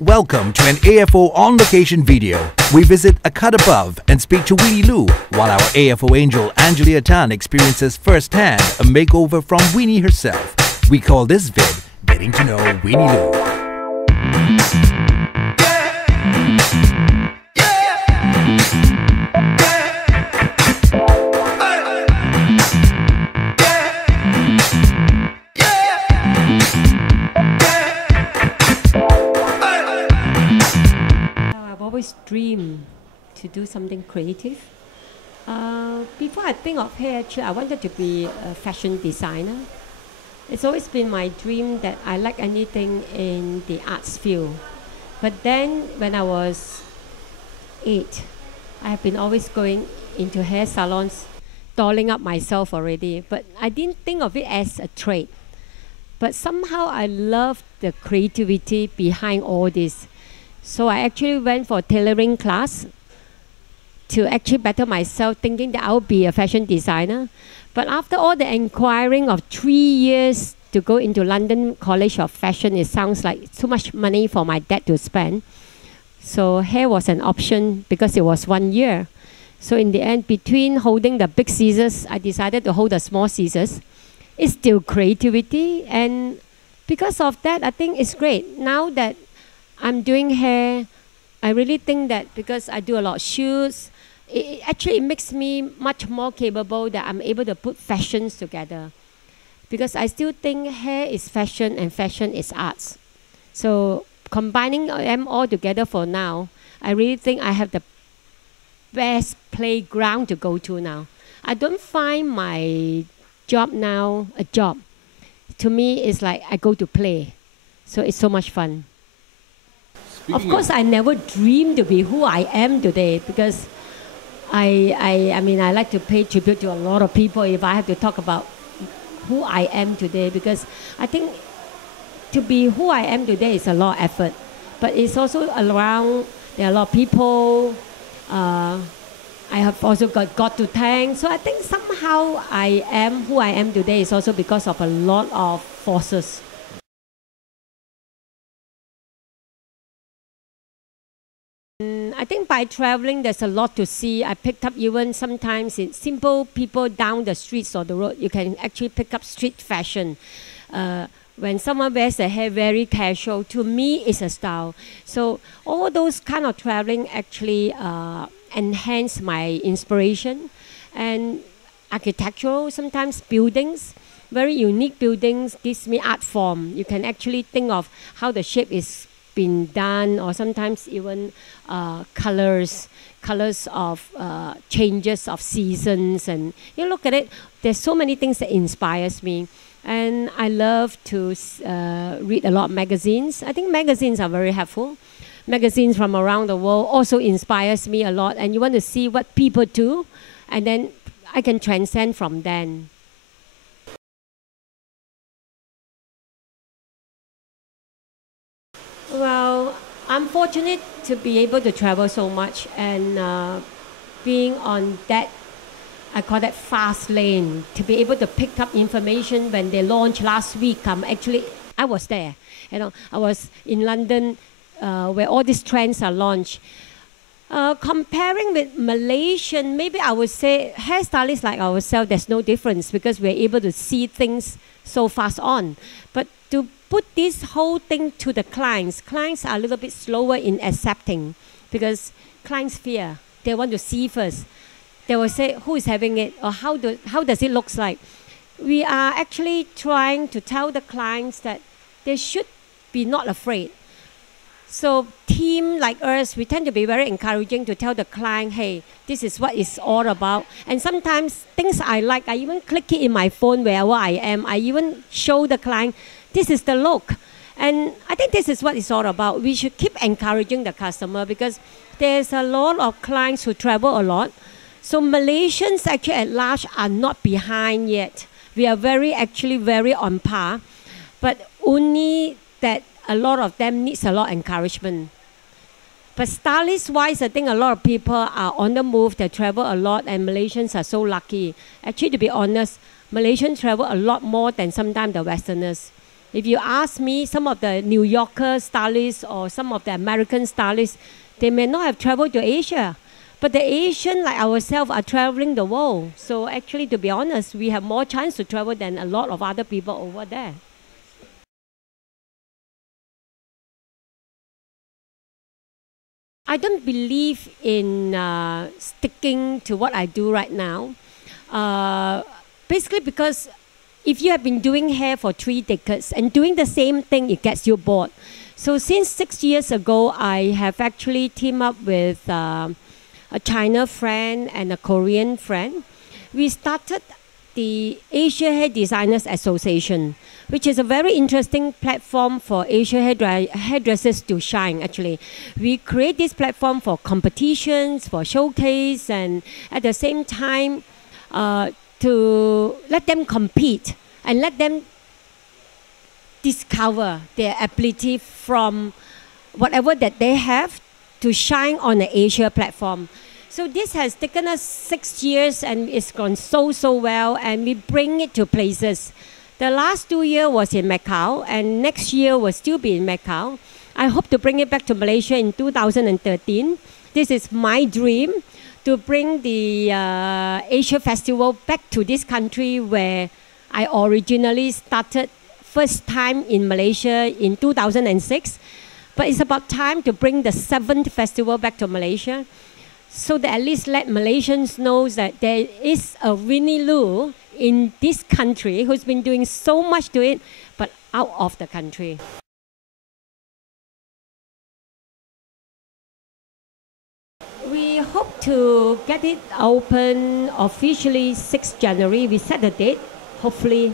Welcome to an AFO on location video. We visit a cut above and speak to Winnie Loo while our AFO angel Angelia Tan experiences firsthand a makeover from Winnie herself. We call this vid Getting to Know Winnie Loo. Always dream to do something creative. Before I think of hair, actually, I wanted to be a fashion designer. It's always been my dream that I like anything in the arts field. But then, when I was 8, I have been always going into hair salons, dolling up myself already. But I didn't think of it as a trade. But somehow I loved the creativity behind all this. So I actually went for a tailoring class to actually better myself, thinking that I would be a fashion designer. But after all the inquiring of 3 years to go into London College of Fashion, it sounds like too much money for my dad to spend. So hair was an option because it was 1 year. So in the end, between holding the big scissors, I decided to hold the small scissors. It's still creativity, and because of that, I think it's great. Now that I'm doing hair, I really think that because I do a lot of shoots, it makes me much more capable that I'm able to put fashions together. Because I still think hair is fashion and fashion is arts. So combining them all together for now, I really think I have the best playground to go to now. I don't find my job now a job. To me, it's like I go to play. So it's so much fun. Of course, I never dreamed to be who I am today because I mean, I like to pay tribute to a lot of people if I have to talk about who I am today, because I think to be who I am today is a lot of effort. But it's also around, there are a lot of people. I have also got God to thank. So I think somehow I am who I am today is also because of a lot of forces. I think by traveling, there's a lot to see. I picked up even sometimes in simple people down the streets or the road. You can actually pick up street fashion. When someone wears their hair very casual, to me, it's a style. So all those kind of traveling actually enhance my inspiration. And architectural, sometimes buildings, very unique buildings gives me art form. You can actually think of how the shape is been done, or sometimes even colors of changes of seasons, and you look at it, there's so many things that inspires me. And I love to read a lot of magazines. I think magazines are very helpful. Magazines from around the world also inspires me a lot, and you want to see what people do, and then I can transcend from then. Well, I'm fortunate to be able to travel so much, and being on that, I call that fast lane, to be able to pick up information when they launched last week. I was there. I was in London where all these trends are launched. Comparing with Malaysian, maybe I would say hairstylists like ourselves, there's no difference because we're able to see things so fast on. But to put this whole thing to the clients are a little bit slower in accepting because clients fear. They want to see first. They will say, who is having it, or how does it look like? We are actually trying to tell the clients that they should be not afraid. So team like us, we tend to be very encouraging to tell the client, hey, this is what it's all about. And sometimes things I like, I even click it in my phone wherever I am. I even show the client, this is the look. And I think this is what it's all about. We should keep encouraging the customer because there's a lot of clients who travel a lot. So Malaysians actually at large are not behind yet. We are very on par. But only that a lot of them needs a lot of encouragement. But stylist-wise, I think a lot of people are on the move. They travel a lot, and Malaysians are so lucky. Actually, to be honest, Malaysians travel a lot more than sometimes the Westerners. If you ask me, some of the New Yorker stylists or some of the American stylists, they may not have traveled to Asia. But the Asian, like ourselves, are traveling the world. So actually, to be honest, we have more chance to travel than a lot of other people over there. I don't believe in sticking to what I do right now. Basically because if you have been doing hair for 3 decades and doing the same thing, it gets you bored. So since 6 years ago, I have actually teamed up with a China friend and a Korean friend. We started the Asia Hair Designers Association, which is a very interesting platform for Asia hairdressers to shine, actually. We create this platform for competitions, for showcase, and at the same time, to let them compete and let them discover their ability from whatever that they have to shine on the Asia platform. So this has taken us 6 years and it's gone so well, and we bring it to places. The last 2 years was in Macau, and next year will still be in Macau. I hope to bring it back to Malaysia in 2013. This is my dream, to bring the Asia Festival back to this country where I originally started first time in Malaysia in 2006. But it's about time to bring the 7th festival back to Malaysia, so that at least let Malaysians know that there is a Winnie Loo in this country who's been doing so much to it, but out of the country. We hope to get it open officially 6th January. We set the date. Hopefully,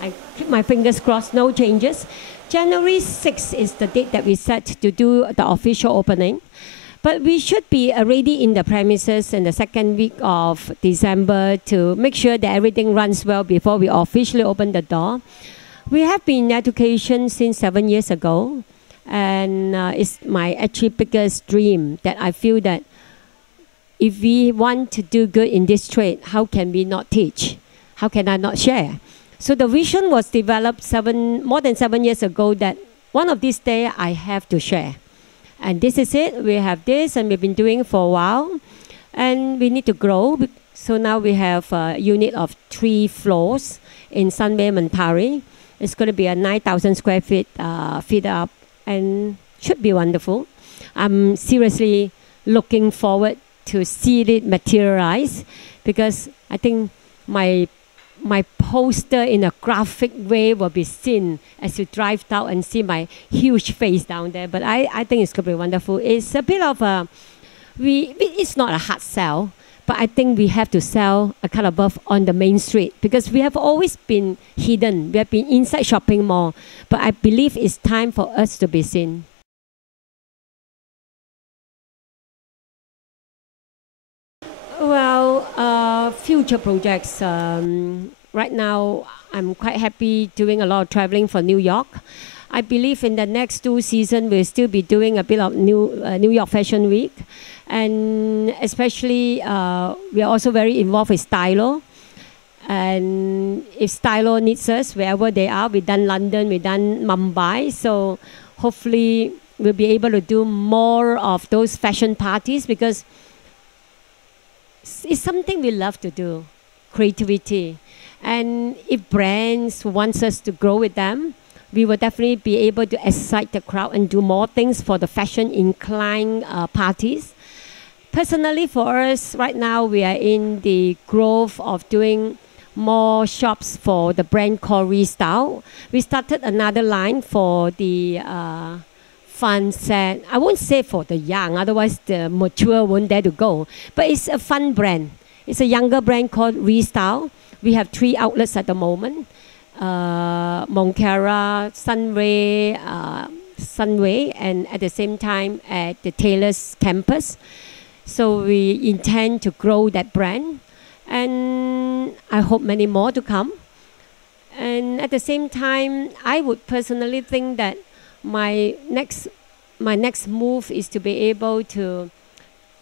I keep my fingers crossed, no changes. January 6th is the date that we set to do the official opening. But we should be already in the premises in the 2nd week of December to make sure that everything runs well before we officially open the door. We have been in education since 7 years ago, and it's my actually biggest dream that I feel that if we want to do good in this trade, how can we not teach? How can I not share? So the vision was developed more than 7 years ago that one of these days I have to share. And this is it. We have this, and we've been doing it for a while. And we need to grow. So now we have a unit of 3 floors in Sunway Mentari. It's going to be a 9,000 square feet fit up, and should be wonderful. I'm seriously looking forward to see it materialize, because I think my poster in a graphic way will be seen as you drive down and see my huge face down there. But I think it's going to be wonderful. It's a bit of it's not a hard sell, but I think we have to sell a cut above on the main street, because we have always been hidden. We have been inside shopping mall, but I believe it's time for us to be seen. Well, future projects. Right now, I'm quite happy doing a lot of traveling for New York. I believe in the next 2 seasons, we'll still be doing a bit of New York Fashion Week. And especially, we are also very involved with Stylo. And if Stylo needs us, wherever they are, we've done London, we've done Mumbai. So hopefully, we'll be able to do more of those fashion parties, because it's something we love to do, creativity. And if brands want us to grow with them, we will definitely be able to excite the crowd and do more things for the fashion inclined parties. Personally, for us, right now, we are in the growth of doing more shops for the brand called Restyle. We started another line for the fun set. I won't say for the young, otherwise the mature won't dare to go. But it's a fun brand. It's a younger brand called Restyle. We have 3 outlets at the moment. Moncara, Sunway, and at the same time at the Taylor's campus. So we intend to grow that brand. And I hope many more to come. And at the same time, I would personally think that my next move is to be able to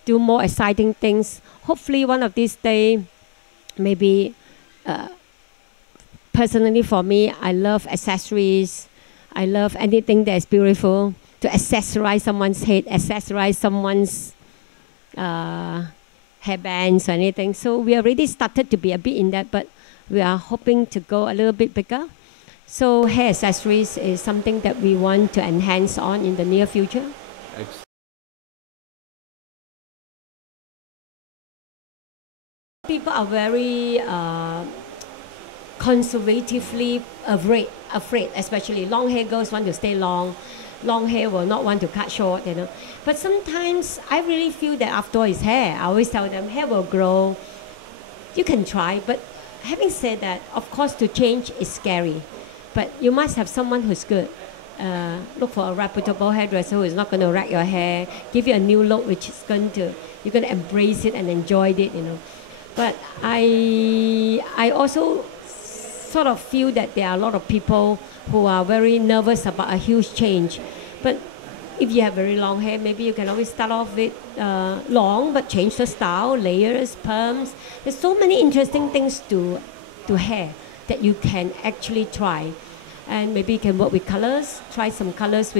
do more exciting things. Hopefully one of these days, maybe personally for me, I love accessories, I love anything that is beautiful, to accessorize someone's head, accessorize someone's hairbands or anything. So we already started to be a bit in that, but we are hoping to go a little bit bigger. So hair accessories is something that we want to enhance on in the near future. Excellent. People are very conservatively afraid, especially long hair girls want to stay long. Long hair will not want to cut short, you know. But sometimes I really feel that after all it's hair. I always tell them hair will grow. You can try, but having said that, of course, to change is scary. But you must have someone who's good. Look for a reputable hairdresser who is not going to wreck your hair, give you a new look, which is you're going to embrace it and enjoy it, you know. But I also sort of feel that there are a lot of people who are very nervous about a huge change. But if you have very long hair, maybe you can always start off with long, but change the style, layers, perms. There's so many interesting things to hair that you can actually try. And maybe you can work with colors, try some colors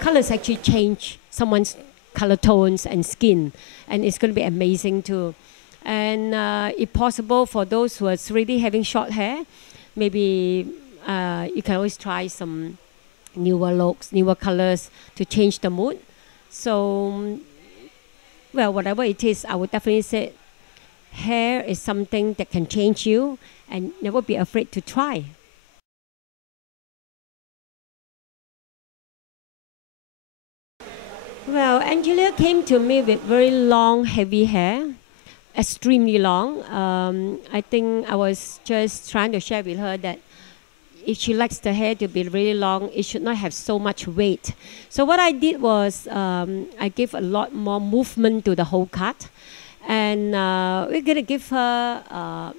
colors actually change someone's color tones and skin. And it's going to be amazing too. And if possible, for those who are really having short hair, maybe you can always try some newer looks, newer colors to change the mood. So, well, whatever it is, I would definitely say hair is something that can change you, and never be afraid to try. Well, Angelia came to me with very long, heavy hair, extremely long. I think I was just trying to share with her that if she likes the hair to be really long, it should not have so much weight. So what I did was I gave a lot more movement to the whole cut. And we're going to give her...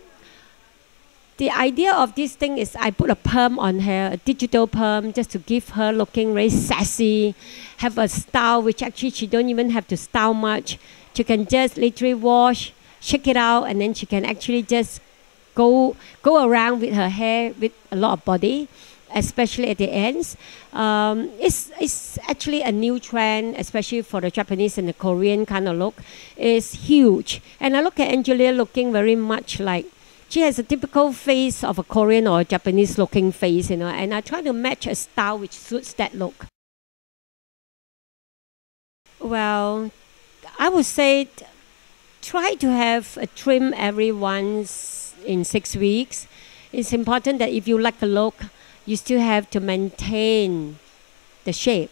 the idea of this thing is I put a perm on her, a digital perm, just to give her looking very sassy, have a style which actually she don't even have to style much. She can just literally wash, shake it out, and then she can actually just go around with her hair with a lot of body, especially at the ends. It's actually a new trend, especially for the Japanese and the Korean kind of look. It's huge. And I look at Angelia looking very much like, she has a typical face of a Korean or a Japanese looking face, you know, and I try to match a style which suits that look. Well, I would say try to have a trim every once in 6 weeks. It's important that if you like a look, you still have to maintain the shape.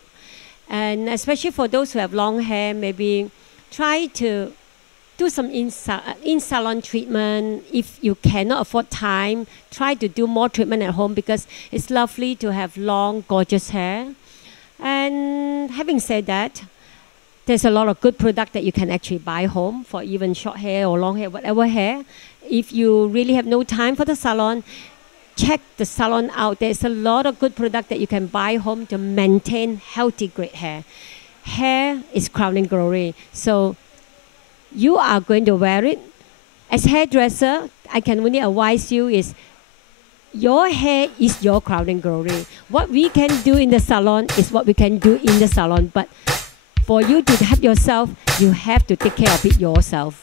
And especially for those who have long hair, maybe try to do some in-salon treatment. If you cannot afford time, try to do more treatment at home, because it's lovely to have long, gorgeous hair. And having said that, there's a lot of good product that you can actually buy home for even short hair or long hair, whatever hair. If you really have no time for the salon, check the salon out. There's a lot of good product that you can buy home to maintain healthy, great hair. Hair is crowning glory. So you are going to wear it. As hairdresser, I can only advise you is your hair is your crowning glory. What we can do in the salon is what we can do in the salon. But for you to help yourself, you have to take care of it yourself.